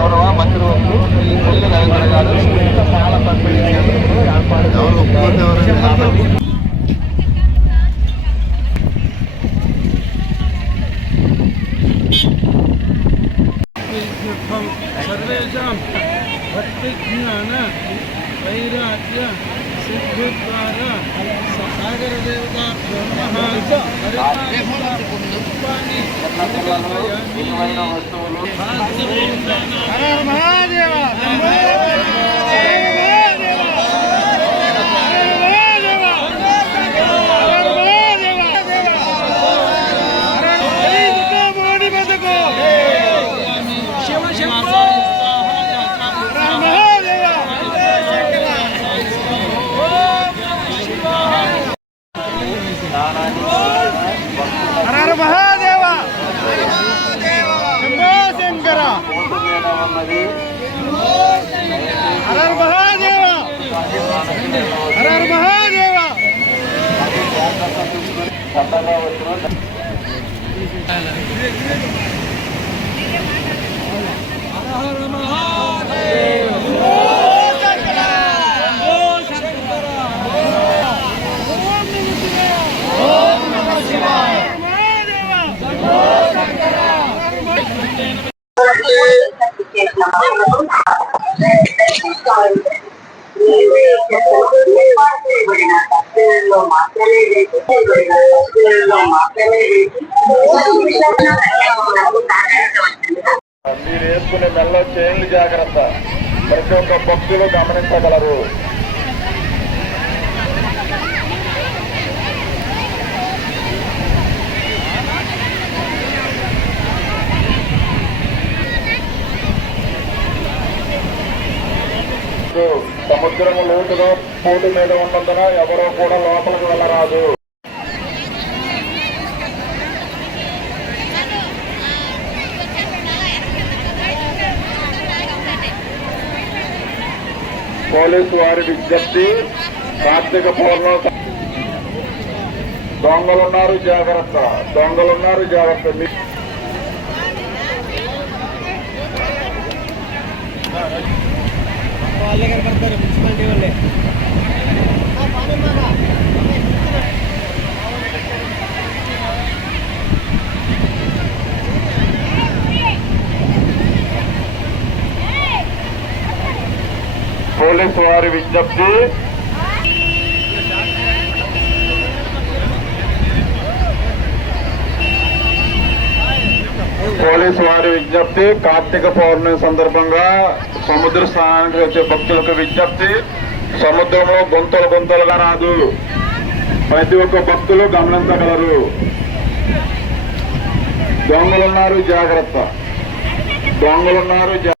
గౌరవ మంత్రులకు ఈ మురళి నరేంద్ర గారు చాలా పంపిణీ సర్వేషాం భక్తి స్నానానికి మహాదేవ! శంకర! హర మహాదేవ! హర మహాదేవ! హర మహాదేవ మీరు వేసుకునే మెల్ల చైన్లు జాగ్రత్త. ప్రతి ఒక్క భక్తులు గమనించగలరు. సముద్రం లోతుగా పోటీ మీద ఉన్నందున ఎవరో కూడా లోపలికి వెళ్ళరాదు. పోలీసు వారి విజ్ఞప్తి కార్తీక పౌర్ణమి దొంగలున్నారు జాగ్రత్త. దొంగలున్నారు జాగ్రత్త. వాళ్ళే కనపడతారు మున్సిపాలిటీ వాళ్ళే. పోలీసు వారి విజ్ఞప్తి పోలీసు వారి విజ్ఞప్తి కార్తీక పౌర్ణమి సందర్భంగా సముద్ర స్నానానికి వచ్చే భక్తులకు విజ్ఞప్తి సముద్రంలో గుంతలు గుంతలుగా రాదు. ప్రతి ఒక్క భక్తులు గమనించగలరు. దొంగలున్నారు జాగ్రత్త. దొంగలున్నారు జాగ్రత్త.